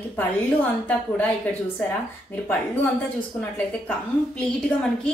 పళ్ళు అంతా కూడా ఇక్కడ చూసారా మీరు పళ్ళు అంతా చూసుకున్నట్లయితే కంప్లీట్ గా మనకి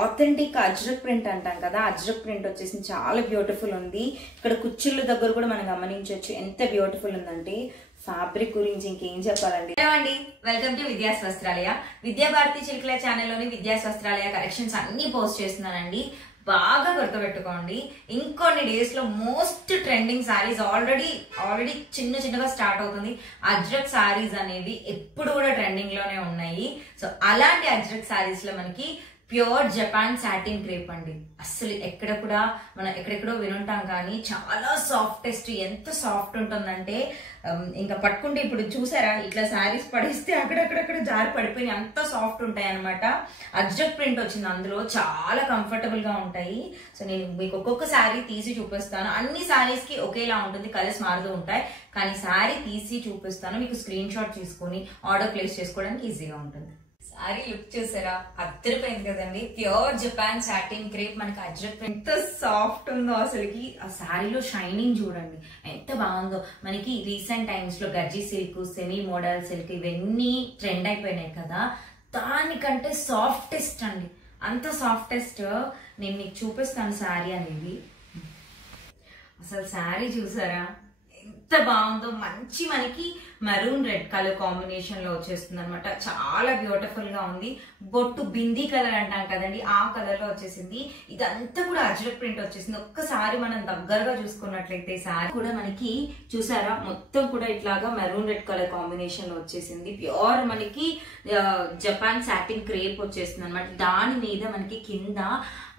ఆథెంటిక్ అజ్రక్ ప్రింట్ అంటాం కదా అజ్రక్ ప్రింట్ వచ్చేసి చాలా బ్యూటిఫుల్ ఉంది. ఇక్కడ కుచ్చుళ్ళ దగ్గర కూడా మనం గమనించవచ్చు ఎంత బ్యూటిఫుల్ ఉందంటే ఫ్యాబ్రిక్ గురించి ఇంకేం చెప్పాలండి. హలో అండి, వెల్కమ్ టు విద్యాస్ వస్త్రాలయ. విద్యాభారతి చిలుకల ఛానల్లోని విద్యాస్ వస్త్రాలయ కలెక్షన్స్ అన్ని పోస్ట్ చేస్తున్నానండి. బాగా గుర్తుపెట్టుకోండి, ఇంకొన్ని డేస్ లో మోస్ట్ ట్రెండింగ్ సారీస్ ఆల్రెడీ చిన్నగా స్టార్ట్ అవుతుంది. అజ్రక్ సారీస్ అనేవి ఎప్పుడు కూడా ట్రెండింగ్ లోనే ఉన్నాయి. సో అలాంటి అజ్రక్ సారీస్ లో మనకి ప్యూర్ జపాన్ సాటిన్ క్రేప్ అండి. అసలు మనం ఎక్కడెక్కడో వినుంటాం కానీ చాలా సాఫ్టెస్ట్, ఎంత సాఫ్ట్ ఉంటుందంటే ఇంకా పట్టుకుంటే ఇప్పుడు చూసారా ఇట్లా శారీస్ పడేస్తే అక్కడక్కడ జారి పడిపోయి అంత సాఫ్ట్ ఉంటాయి అనమాట. అజ్రక్ ప్రింట్ వచ్చింది, అందులో చాలా కంఫర్టబుల్ గా ఉంటాయి. సో నేను మీకు ఒక్కొక్క శారీ తీసి చూపిస్తాను. అన్ని శారీస్ కి ఒకేలా ఉంటుంది, కలర్స్ మారుతూ ఉంటాయి. కానీ శారీ తీసి చూపిస్తాను, మీకు స్క్రీన్ షాట్ తీసుకొని ఆర్డర్ ప్లేస్ చేసుకోవడానికి ఈజీగా ఉంటుంది. సారీ లుక్ చూసారా, అద్దరిపోయింది కదండి. ప్యూర్ జపాన్ సాటిన్ క్రేప్ మనకి అజ్రక్ ఎంత సాఫ్ట్ ఉందో, అసలుకి ఆ శారీలో షైనింగ్ చూడండి ఎంత బాగుందో. మనకి రీసెంట్ టైమ్స్ లో గర్జీ సిల్క్, సెమీ మోడల్ సిల్క్ ఇవన్నీ ట్రెండ్ అయిపోయినాయి కదా, దానికంటే సాఫ్టెస్ట్ అండి. అంత సాఫ్టెస్ట్ నేను మీకు చూపిస్తాను శారీ అనేది. అసలు శారీ చూసారా ఎంత బాగుందో, మంచి మనకి మెరూన్ రెడ్ కలర్ కాంబినేషన్ లో వచ్చేస్తుంది అనమాట. చాలా బ్యూటిఫుల్ గా ఉంది. బొట్టు బిందీ కలర్ అంటాం కదండి, ఆ కలర్ లో వచ్చేసింది. ఇదంతా కూడా అజ్రక్ ప్రింట్ వచ్చేసింది. ఒక్కసారి మనం దగ్గరగా చూసుకున్నట్లయితే సారీ కూడా మనకి చూసారా మొత్తం కూడా ఇట్లాగా మెరూన్ రెడ్ కలర్ కాంబినేషన్ లో వచ్చేసింది. ప్యూర్ మనకి జపాన్ సాటిన్ క్రేప్ వచ్చేసింది అనమాట. దాని మీద మనకి కింద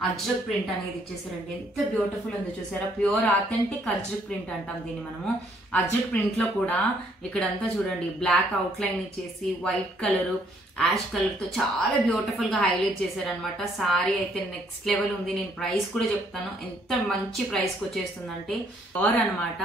అజ్రక్ ప్రింట్ అనేది ఇచ్చేసారండి. ఎంత బ్యూటిఫుల్ ఉందో చూసారా. ప్యూర్ ఆథెంటిక్ అజ్రక్ ప్రింట్ అంటాం దీన్ని మనము. అజ్రక్ ప్రింట్ లో కూడా ఇక్కడంతా చూడండి బ్లాక్ అవుట్ లైన్ ఇచ్చేసి వైట్ కలర్, యాష్ కలర్ తో చాలా బ్యూటిఫుల్ గా హైలైట్ చేశారనమాట. సారీ అయితే నెక్స్ట్ లెవెల్ ఉంది. నేను ప్రైస్ కూడా చెప్తాను, ఎంత మంచి ప్రైస్ కి వచ్చేస్తుందంటే ప్యూర్ అనమాట.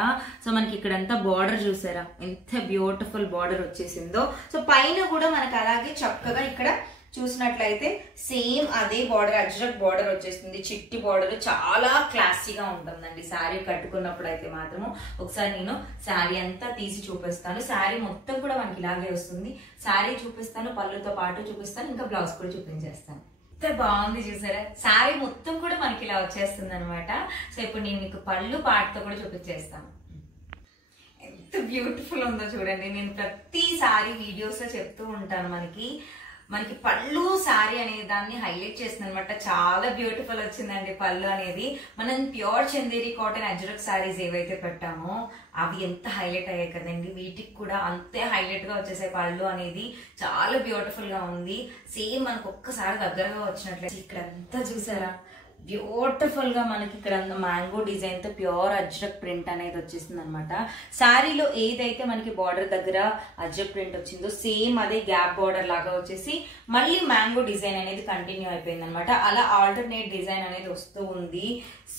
సో మనకి ఇక్కడంతా బార్డర్ చూసారా ఎంత బ్యూటిఫుల్ బార్డర్ వచ్చేసిందో. సో పైన కూడా మనకి అలాగే చక్కగా ఇక్కడ చూసినట్లయితే సేమ్ అదే బార్డర్, అజ్రక్ బార్డర్ వచ్చేస్తుంది. చిట్టి బార్డర్ చాలా క్లాసీగా ఉంటుందండి శారీ కట్టుకున్నప్పుడు అయితే మాత్రము. ఒకసారి నేను శారీ అంతా తీసి చూపిస్తాను. శారీ మొత్తం కూడా మనకి ఇలాగే వస్తుంది. శారీ చూపిస్తాను, పళ్ళుతో పాటు చూపిస్తాను, ఇంకా బ్లౌజ్ కూడా చూపించేస్తాను. ఎంత బాగుంది చూసారా, శారీ మొత్తం కూడా మనకి ఇలా వచ్చేస్తుంది అనమాట. సో ఇప్పుడు నేను మీకు పళ్ళు పాటతో కూడా చూపించేస్తాను. ఎంత బ్యూటిఫుల్ ఉందో చూడండి. నేను ప్రతిసారి వీడియోస్ లో చెప్తూ ఉంటాను, మనకి పళ్ళు శారీ అనే దాన్ని హైలైట్ చేస్తుంది అనమాట. చాలా బ్యూటిఫుల్ వచ్చిందండి పళ్ళు అనేది. మనం ప్యూర్ చందేరి కాటన్ అజ్రక్ శారీస్ ఏవైతే పెట్టామో అవి ఎంత హైలైట్ అయ్యాయి కదండి, వీటికి కూడా అంతే హైలైట్ గా వచ్చేసాయి. పళ్ళు అనేది చాలా బ్యూటిఫుల్ గా ఉంది. సేమ్ మనకు ఒక్కసారి దగ్గరగా వచ్చినట్లయితే ఇక్కడ అంతా చూసారా బ్యూటిఫుల్ గా మనకి ఇక్కడ మ్యాంగో డిజైన్ తో ప్యూర్ అజ్రక్ ప్రింట్ అనేది వచ్చేసింది అనమాట. శారీలో ఏదైతే మనకి బార్డర్ దగ్గర అజ్రక్ ప్రింట్ వచ్చిందో సేమ్ అదే గ్యాప్ బార్డర్ లాగా వచ్చేసి మళ్ళీ మ్యాంగో డిజైన్ అనేది కంటిన్యూ అయిపోయింది అనమాట. అలా ఆల్టర్నేట్ డిజైన్ అనేది వస్తూ ఉంది.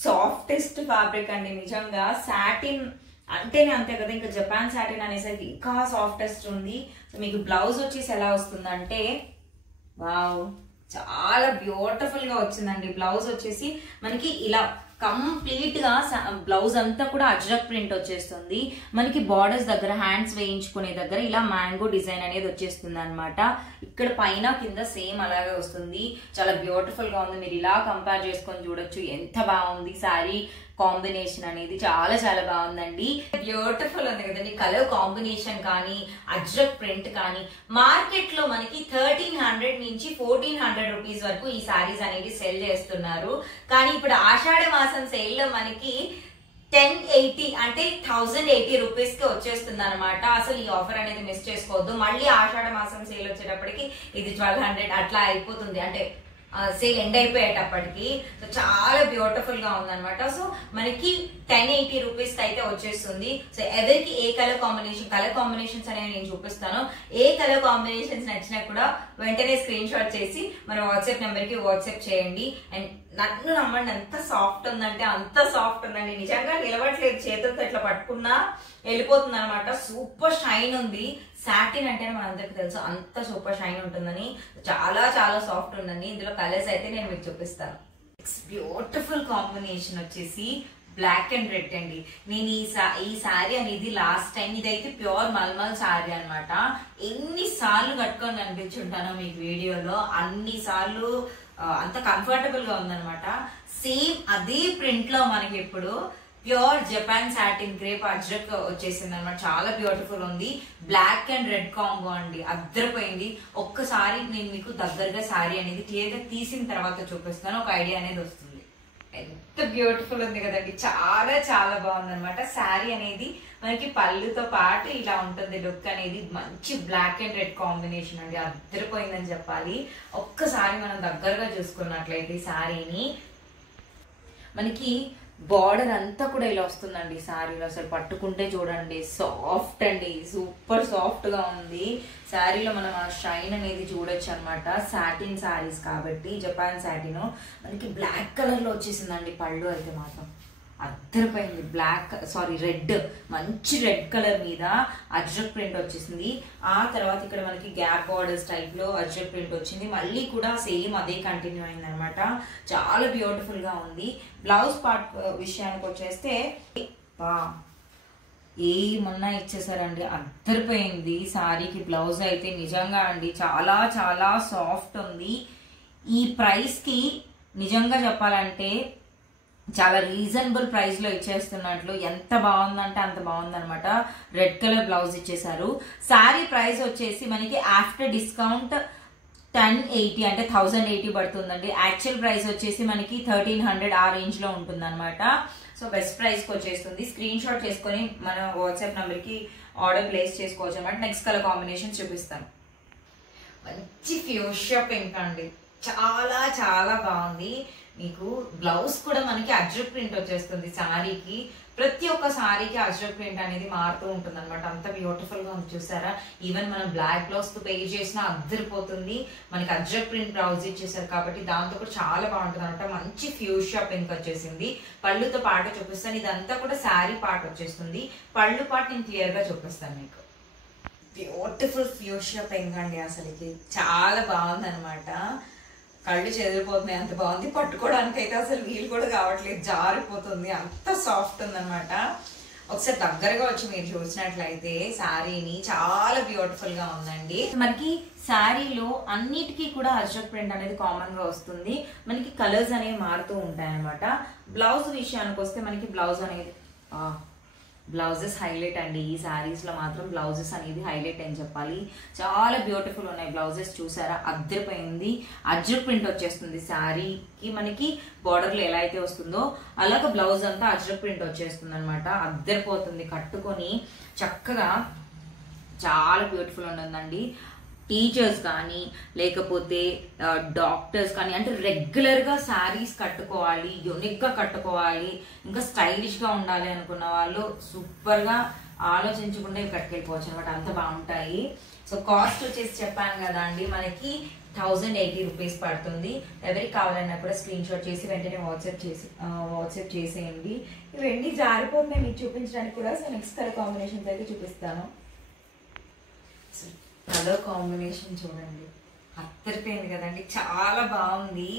సాఫ్టెస్ట్ ఫ్యాబ్రిక్ అండి నిజంగా. సాటిన్ అంటేనే అంతే కదా, ఇంకా జపాన్ సాటిన్ అనేసరికి ఇంకా సాఫ్టెస్ట్ ఉంది. సో మీకు బ్లౌజ్ వచ్చేసి ఎలా వస్తుందంటే వావ్ చాలా బ్యూటిఫుల్ గా వచ్చిందండి. బ్లౌజ్ వచ్చేసి మనకి ఇలా కంప్లీట్ గా బ్లౌజ్ అంతా కూడా అజ్రక్ ప్రింట్ వచ్చేస్తుంది. మనకి బార్డర్స్ దగ్గర హ్యాండ్స్ వేయించుకునే దగ్గర ఇలా మ్యాంగో డిజైన్ అనేది వచ్చేస్తుంది అనమాట. ఇక్కడ పైన కింద సేమ్ అలాగే వస్తుంది. చాలా బ్యూటిఫుల్ గా ఉంది. మీరు ఇలా కంపేర్ చేసుకొని చూడొచ్చు ఎంత బాగుంది. శారీ కాంబినేషన్ అనేది చాలా చాలా బాగుందండి. బ్యూటిఫుల్ ఉంది కదండి. కలర్ కాంబినేషన్ కానీ అజ్రక్ ప్రింట్ కానీ మార్కెట్ లో మనకి 1300 నుంచి 1400 రూపీస్ వరకు ఈ సారీస్ అనేది సెల్ చేస్తున్నారు. కానీ ఇప్పుడు ఆషాఢ మాసం సేల్ లో మనకి 1080 అంటే 1080 రూపీస్ కి వచ్చేస్తుంది అనమాట. అసలు ఈ ఆఫర్ అనేది మిస్ చేసుకోవద్దు. మళ్ళీ ఆషాఢ మాసం సేల్ వచ్చేటప్పటికి ఇది 1200 అట్లా అయిపోతుంది, అంటే సేల్ ఎండ్ అయిపోయేటప్పటికి. సో చాలా బ్యూటిఫుల్ గా ఉందన్నమాట. సో మనకి 1080 రూపీస్ అయితే వచ్చేస్తుంది. సో ఎవరికి ఏ కలర్ కాంబినేషన్స్ అనేవి నేను చూపిస్తాను. ఏ కలర్ కాంబినేషన్స్ నచ్చినా కూడా వెంటనే స్క్రీన్ షాట్ చేసి మన వాట్సాప్ నెంబర్ కి వాట్సాప్ చేయండి. అండ్ నన్ను నమ్మండి, ఎంత సాఫ్ట్ ఉందంటే అంత సాఫ్ట్ ఉందండి. నిజంగా నిలవట్లేదు, చేతులతో ఇట్లా పట్టుకున్నా వెళ్ళిపోతుంది అనమాట. సూపర్ షైన్ ఉంది. సాటిన్ అంటే మనందరికి తెలుసు అంత సూపర్ షైన్ ఉంటుందని. చాలా చాలా సాఫ్ట్ ఉందండి. ఇందులో కలర్స్ అయితే నేను మీకు చూపిస్తాను. బ్యూటిఫుల్ కాంబినేషన్ వచ్చేసి బ్లాక్ అండ్ రెడ్ అండి. నేను ఈ శారీ అనేది లాస్ట్ టైం, ఇదైతే ప్యూర్ మల్మల్ శారీ అనమాట. ఎన్నిసార్లు కట్టుకొని కనిపించుంటానో మీకు వీడియోలో, అన్ని సార్లు అంత కంఫర్టబుల్ గా ఉందనమాట. సేమ్ అదే ప్రింట్ లో మనకి ఇప్పుడు pure Japan satin crepe Ajrakh వచ్చేసింది అనమాట. చాలా బ్యూటిఫుల్ ఉంది. బ్లాక్ అండ్ రెడ్ కాంబో అండి, అద్దరిపోయింది. ఒక్కసారి నేను మీకు దగ్గరగా శారీ అనేది క్లియర్ గా తీసిన తర్వాత చూపిస్తాను, ఒక ఐడియా అనేది వస్తుంది. ఎంత బ్యూటిఫుల్ ఉంది కదండి, చాలా చాలా బాగుంది అనమాట. శారీ అనేది మనకి పళ్ళుతో పాటు ఇలా ఉంటుంది. లుక్ అనేది మంచి బ్లాక్ అండ్ రెడ్ కాంబినేషన్ అండి, అద్దరిపోయిందని చెప్పాలి. ఒక్కసారి మనం దగ్గరగా చూసుకున్నట్లయితే శారీని, మనకి బార్డర్ అంతా కూడా ఇలా వస్తుందండి శారీలో. అసలు పట్టుకుంటే చూడండి, సాఫ్ట్ అండి, సూపర్ సాఫ్ట్ గా ఉంది. శారీలో మనం ఆ షైన్ అనేది చూడొచ్చు అనమాట. సాటిన్ శారీస్ కాబట్టి, జపాన్ సాటిన్ మనకి బ్లాక్ కలర్ లో వచ్చేసిందండి. పళ్ళు అయితే మాత్రం అద్దరిపోయింది. రెడ్, మంచి రెడ్ కలర్ మీద అజ్రక్ ప్రింట్ వచ్చేసింది. ఆ తర్వాత ఇక్కడ మనకి గ్యాప్ బార్డర్స్ టైప్ లో అజ్రక్ ప్రింట్ వచ్చింది. మళ్ళీ కూడా సేమ్ అదే కంటిన్యూ అయింది అనమాట. చాలా బ్యూటిఫుల్ గా ఉంది. బ్లౌజ్ పార్ట్ విషయానికి వచ్చేస్తే ఏమన్నా ఇచ్చేసారండి, అద్దరిపోయింది. శారీకి బ్లౌజ్ అయితే నిజంగా అండి చాలా చాలా సాఫ్ట్ ఉంది. ఈ ప్రైస్ కి నిజంగా చెప్పాలంటే చాలా రీజనబుల్ ప్రైస్ లో ఇచ్చేస్తున్నట్లు. ఎంత బాగుందంటే అంత బాగుందనమాట. రెడ్ కలర్ బ్లౌజ్ ఇచ్చేసారు. శారీ ప్రైస్ వచ్చేసి మనకి ఆఫ్టర్ డిస్కౌంట్ 1080 అంటే 1080 పడుతుందండి. యాక్చువల్ ప్రైస్ వచ్చేసి మనకి 1300 ఆ రేంజ్ లో ఉంటుంది అనమాట. సో బెస్ట్ ప్రైస్ కి వచ్చేస్తుంది. స్క్రీన్ షాట్ చేసుకొని మన వాట్సాప్ నంబర్ కి ఆర్డర్ ప్లేస్ చేసుకోవచ్చు అనమాట. నెక్స్ట్ కలర్ కాంబినేషన్ చూపిస్తాను. మంచి ఫ్యూషియా పింక్ అండి, చాలా చాలా బాగుంది. మీకు బ్లౌజ్ కూడా మనకి అజ్రక్ ప్రింట్ వచ్చేస్తుంది శారీకి. ప్రతి ఒక్క శారీకి అజ్రక్ ప్రింట్ అనేది మారుతూ ఉంటుంది అనమాట. అంత బ్యూటిఫుల్ గా ఉంది చూసారా. ఈవెన్ మనం బ్లాక్ బ్లౌజ్ తో పే చేసినా అద్దరిపోతుంది. మనకి అజ్రక్ ప్రింట్ బ్లౌజ్ ఇచ్చేసారు కాబట్టి దాంతో కూడా చాలా బాగుంటుంది అనమాట. మంచి ఫ్యూషియా పింక్ వచ్చేసింది. పళ్ళుతో పాటు చూపిస్తాను. ఇదంతా కూడా శారీ పార్ట్ వచ్చేస్తుంది. పళ్ళు పార్ట్ నేను క్లియర్ గా చూపిస్తాను మీకు. బ్యూటిఫుల్ ఫ్యూషియా పింక్ అండి, అసలుకి చాలా బాగుంది అనమాట. కళ్ళు చెదిరిపోతున్నాయి, అంత బాగుంది. పట్టుకోవడానికి అయితే అసలు వీలు కూడా కావట్లేదు, జారిపోతుంది, అంత సాఫ్ట్ ఉందన్నమాట. ఒకసారి దగ్గరగా వచ్చి మీరు చూసినట్లయితే శారీని చాలా బ్యూటిఫుల్ గా ఉందండి. మనకి శారీలో అన్నిటికీ కూడా అజ్రక్ ప్రింట్ అనేది కామన్ గా వస్తుంది. మనకి కలర్స్ అనేవి మారుతూ ఉంటాయి అనమాట. బ్లౌజ్ విషయానికి వస్తే మనకి బ్లౌజ్ అనేది బ్లౌజెస్ హైలైట్ అండి. ఈ శారీస్ లో మాత్రం బ్లౌజెస్ అనేది హైలైట్ అని చెప్పాలి. చాలా బ్యూటిఫుల్ ఉన్నాయి బ్లౌజెస్. చూసారా, అద్దరిపోయింది. అజ్రక్ ప్రింట్ వచ్చేస్తుంది శారీకి. మనకి బార్డర్ లో ఎలా అయితే వస్తుందో అలాగ బ్లౌజ్ అంతా అజ్రక్ ప్రింట్ వచ్చేస్తుంది అనమాట. అద్దరిపోతుంది. కట్టుకొని చక్కగా చాలా బ్యూటిఫుల్ ఉంటుందండి. టీచర్స్ కానీ లేకపోతే డాక్టర్స్ కానీ, అంటే రెగ్యులర్ గా శారీస్ కట్టుకోవాలి, యూనిక్ గా కట్టుకోవాలి, ఇంకా స్టైలిష్ గా ఉండాలి అనుకున్న వాళ్ళు సూపర్ గా ఆలోచించకుండా ఇవి కట్టుకెళ్ళిపోవచ్చు అనమాట. అంత బాగుంటాయి. సో కాస్ట్ వచ్చేసి చెప్పాను కదా అండి, మనకి 1080 రూపీస్ పడుతుంది. ఎవరికి కావాలన్నా కూడా స్క్రీన్ షాట్ చేసి వెంటనే వాట్సాప్ చేసేయండి. ఇవన్నీ జారిపోతున్నాయి మీకు చూపించడానికి కూడా. సో నెక్స్ట్ కలర్ కాంబినేషన్స్ అయితే చూపిస్తాను. కలర్ కాంబినేషన్ చూడండి, అద్దరిపోయింది కదండి, చాలా బాగుంది.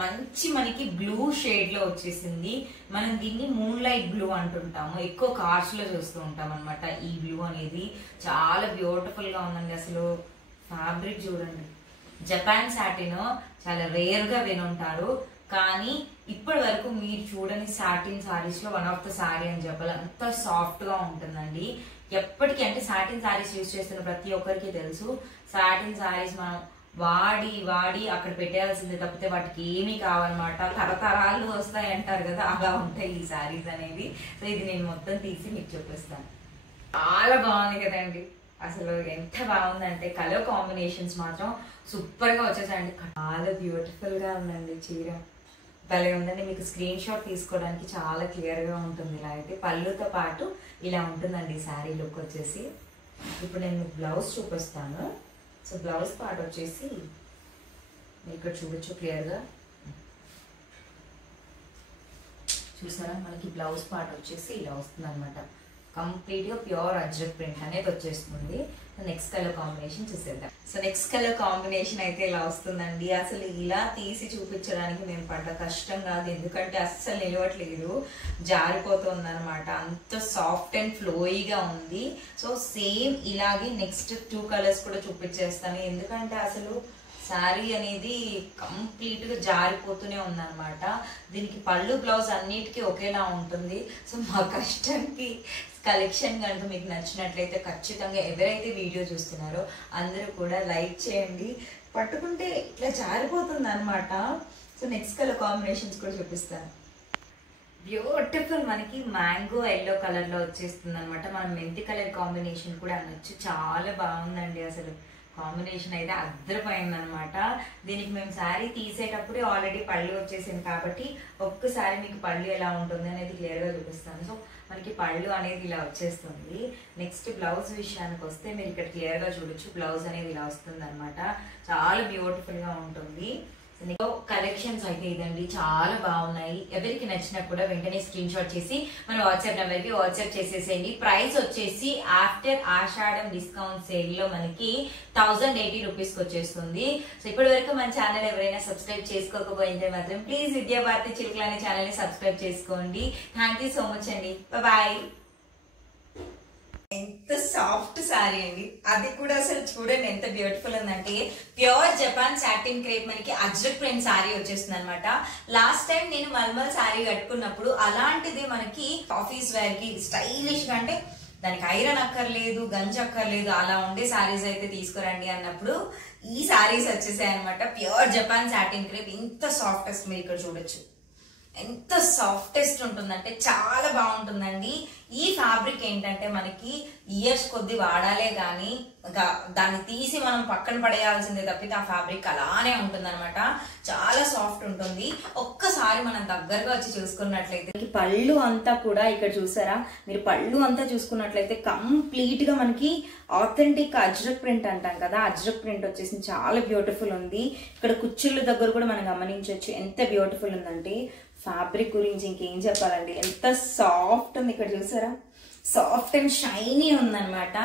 మంచి మనకి బ్లూ షేడ్ లో వచ్చేసింది. మనం దీన్ని మూన్ లైట్ బ్లూ అంటుంటాము, ఎక్కువ కార్స్ లో చూస్తూ ఉంటాం అనమాట. ఈ బ్లూ అనేది చాలా బ్యూటిఫుల్ గా ఉందండి. అసలు ఫ్యాబ్రిక్ చూడండి, జపాన్ సాటిన్ చాలా రేర్ గా వినుంటారు, కానీ ఇప్పటి వరకు మీరు చూడని సాటిన్ సారీస్ లో వన్ ఆఫ్ ద సారీ అని చెప్పాలి. అంత సాఫ్ట్ గా ఉంటుందండి. ఎప్పటికీ అంటే సాటిన్ సారీస్ యూజ్ చేస్తున్న ప్రతి ఒక్కరికి తెలుసు, సాటిన్ సారీస్ మనం వాడి వాడి అక్కడ పెట్టేయాల్సిందే తప్పితే వాటికి ఏమీ కావాలన్నమాట. తరతరాలు వస్తాయి అంటారు కదా, అలా ఉంటాయి ఈ సారీస్ అనేవి. సో ఇది నేను మొత్తం తీసి మీకు చూపిస్తాను. చాలా బాగుంది కదండి, అసలు ఎంత బాగుందంటే కలర్ కాంబినేషన్స్ మాత్రం సూపర్ గా వచ్చేసాయండి. చాలా బ్యూటిఫుల్ గా ఉందండి చీర, భలే ఉందండి. మీకు స్క్రీన్ షాట్ తీసుకోవడానికి చాలా క్లియర్ గా ఉంటుంది. ఇలా అయితే పళ్ళుతో పాటు ఇలా ఉంటుందండి శారీ లుక్ వచ్చేసి. ఇప్పుడు నేను మీకు బ్లౌజ్ చూపిస్తాను. సో బ్లౌజ్ పార్ట్ వచ్చేసి మీరు ఇక్కడ చూడొచ్చు క్లియర్ గా. చూసారా, మనకి బ్లౌజ్ పార్ట్ వచ్చేసి ఇలా వస్తుంది అనమాట. కంప్లీట్ గా ప్యూర్ అజ్రక్ ప్రింట్ అనేది వచ్చేస్తుంది. నెక్స్ట్ కలర్ కాంబినేషన్ చూసేద్దాం. సో నెక్స్ట్ కలర్ కాంబినేషన్ అయితే ఇలా వస్తుందండి. అసలు ఇలా తీసి చూపించడానికి మేము పడ్డ కష్టం కాదు, ఎందుకంటే అస్సలు నిలవట్లేదు, జారిపోతుంది అనమాట. అంత సాఫ్ట్ అండ్ ఫ్లోయిగా ఉంది. సో సేమ్ ఇలాగే నెక్స్ట్ 2 కలర్స్ కూడా చూపించేస్తాను, ఎందుకంటే అసలు శారీ అనేది కంప్లీట్ గా జారిపోతూనే ఉందన్నమాట. దీనికి పళ్ళు బ్లౌజ్ అన్నిటికీ ఒకేలా ఉంటుంది. సో మా కష్టానికి కలెక్షన్ కనుక మీకు నచ్చినట్లయితే ఖచ్చితంగా ఎవరైతే వీడియో చూస్తున్నారో అందరూ కూడా లైక్ చేయండి. పట్టుకుంటే ఇట్లా జారిపోతుంది అనమాట. సో నెక్స్ట్ కలర్ కాంబినేషన్స్ కూడా చూపిస్తాను. బ్యూటిఫుల్ మనకి మ్యాంగో ఎల్లో కలర్ లో వచ్చేస్తుంది అనమాట. మనం మెంతి కలర్ కాంబినేషన్ కూడా అనొచ్చు, చాలా బాగుందండి. అసలు కాంబినేషన్ అయితే అద్దరిపోయింది అనమాట. దీనికి మేము శారీ తీసేటప్పుడే ఆల్రెడీ పళ్ళు వచ్చేసింది కాబట్టి ఒక్కసారి మీకు పళ్ళు ఎలా ఉంటుంది అనేది క్లియర్ గా చూపిస్తాను. సో మనకి పళ్ళు అనేది ఇలా వచ్చేస్తుంది. నెక్స్ట్ బ్లౌజ్ విషయానికి వస్తే మీరు ఇక్కడ క్లియర్ గా చూడొచ్చు, బ్లౌజ్ అనేది ఇలా వస్తుంది అనమాట. చాలా బ్యూటిఫుల్ గా ఉంటుంది. కలెక్షన్స్ అయితే ఇదండి, చాలా బాగున్నాయి. ఎవరికి నచ్చినా కూడా వెంటనే స్క్రీన్ షాట్ చేసి మన వాట్సాప్ నెంబర్ కి వాట్సాప్ చేసేసేయండి. ప్రైస్ వచ్చేసి ఆఫ్టర్ ఆషాఢం డిస్కౌంట్ సేల్ లో మనకి 1080 రూపీస్ కి వచ్చేస్తుంది. సో ఇప్పటి వరకు మన ఛానల్ ఎవరైనా సబ్స్క్రైబ్ చేసుకోకపోయింటే మాత్రం ప్లీజ్ విద్యాభారతి చిలుకలు అనే ఛానల్ ని సబ్స్క్రైబ్ చేసుకోండి. థ్యాంక్ యూ సో మచ్ అండి. బాయ్. ఎంత సాఫ్ట్ సారీ అండి, అది కూడా అసలు చూడండి ఎంత బ్యూటిఫుల్ ఉందంటే. ప్యూర్ జపాన్ సాటిన్ క్రేప్ మనకి అజ్రక్ ప్రింట్ సారీ వచ్చేస్తుంది అనమాట. లాస్ట్ టైం నేను మల్మల్ సారీ కట్టుకున్నప్పుడు అలాంటిది మనకి ఆఫీస్ వేర్ కి స్టైలిష్ గా, అంటే దానికి ఐరన్ అక్కర్లేదు, గంజి అక్కర్లేదు, అలా ఉండే సారీస్ అయితే తీసుకురండి అన్నప్పుడు ఈ సారీస్ వచ్చేసాయి అనమాట. ప్యూర్ జపాన్ సాటిన్ క్రేప్, ఇంత సాఫ్టెస్ట్ మీరు ఇక్కడ చూడొచ్చు, ఎంత సాఫ్టెస్ట్ ఉంటుందంటే చాలా బాగుంటుందండి. ఈ ఫ్యాబ్రిక్ ఏంటంటే మనకి ఇయర్స్ కొద్ది వాడాలే గానీ దాన్ని తీసి మనం పక్కన పడేయాల్సిందే తప్పితే ఆ ఫ్యాబ్రిక్ అలానే ఉంటుంది అనమాట. చాలా సాఫ్ట్ ఉంటుంది. ఒక్కసారి మనం దగ్గరగా వచ్చి చూసుకున్నట్లయితే పళ్ళు అంతా కూడా ఇక్కడ చూసారా, మీరు పళ్ళు అంతా చూసుకున్నట్లయితే కంప్లీట్ గా మనకి ఆథెంటిక్ అజ్రక్ ప్రింట్ అంటాం కదా, అజ్రక్ ప్రింట్ వచ్చేసి చాలా బ్యూటిఫుల్ ఉంది. ఇక్కడ కుచ్చుళ్ళ దగ్గర కూడా మనం గమనించవచ్చు ఎంత బ్యూటిఫుల్ ఉందంటే. ఫ్యాబ్రిక్ గురించి ఇంకేం చెప్పాలండి, ఎంత సాఫ్ట్ ఉంది. ఇక్కడ చూసారా, సాఫ్ట్ అండ్ షైనీ ఉందన్నమాట.